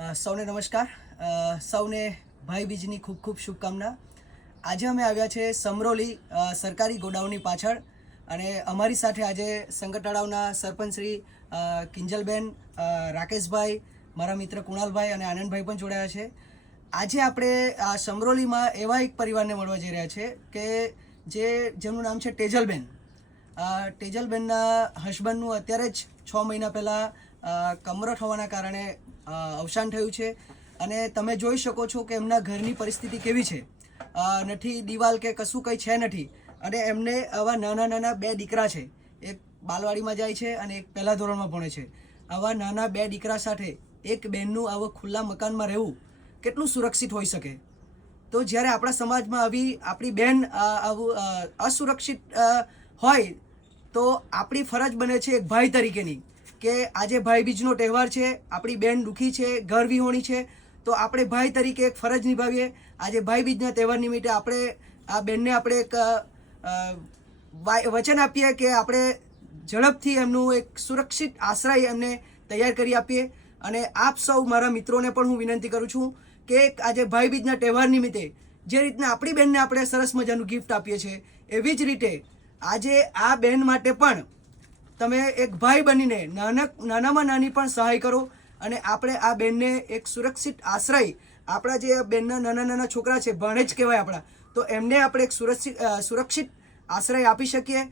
સૌને નમસ્કાર. સૌને ભાઈ બીજની ખૂબ ખૂબ શુભકામના. આજે અમે આવ્યા છે સમરોલી સરકારી ગોડાઉનની પાછળ, અને અમારી સાથે આજે સંગત તળાવના સરપંચ શ્રી કિંજલબેન, રાકેશભાઈ, મારા મિત્ર કુણાલભાઈ અને આનંદભાઈ પણ જોડાયા છે. આજે આપણે સમરોલીમાં એવા એક પરિવારને મળવા જઈ રહ્યા છે કે જેમનું નામ છે તેજલબેન. તેજલબેનના હસબન્ડનું અત્યારે જ 6 મહિના પહેલાં કમરત હોવાના કારણે અવસાન થયું છે, અને તમે જોઈ શકો છો કે એમના ઘરની પરિસ્થિતિ કેવી છે. નથી દિવાલ કે કશું કંઈ છે નથી, અને એમને આવા નાના નાના 2 દીકરા છે. એક બાલવાડીમાં જાય છે અને એક પહેલા ધોરણમાં ભણે છે. આવા નાના 2 દીકરા સાથે એક બહેનનું આવા ખુલ્લા મકાનમાં રહેવું કેટલું સુરક્ષિત હોઈ શકે. તો જ્યારે આપણા સમાજમાં આપણી બહેન આવું અસુરક્ષિત હોય તો આપણી ફરજ બને છે એક ભાઈ તરીકેની, કે આજે ભાઈ બીજનો તહેવાર છે, આપણી બહેન દુઃખી છે, ઘર વિહોણી છે, તો આપણે ભાઈ તરીકે એક ફરજ નિભાવીએ. આજે ભાઈ બીજના તહેવાર નિમિત્તે આપણે આ બહેનને આપણે એક વચન આપીએ કે આપણે ઝડપથી એમનું એક સુરક્ષિત આશ્રય એમને તૈયાર કરી આપીએ. અને આપ સૌ મારા મિત્રોને પણ હું વિનંતી કરું છું કે આજે ભાઈ બીજના તહેવાર નિમિત્તે જે રીતના આપણી બહેનને આપણે સરસ મજાનું ગિફ્ટ આપીએ છીએ, એવી જ રીતે આજે આ બહેન માટે પણ તમે એક ભાઈ બનીને નાનામાં નાની પણ સહાય કરો, અને આપણે આ બહેનને એક સુરક્ષિત આશ્રય, આપણા જે બહેનના નાના નાના છોકરા છે, ભાણેજ કહેવાય આપણા, તો એમને આપણે એક સુરક્ષિત આશ્રય આપી શકીએ.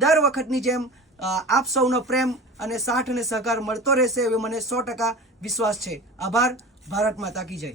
દર વખતની જેમ આપ સૌનો પ્રેમ અને સાથ અને સહકાર મળતો રહેશે એવો મને 100% વિશ્વાસ છે. આભાર. ભારત માતા કી જય.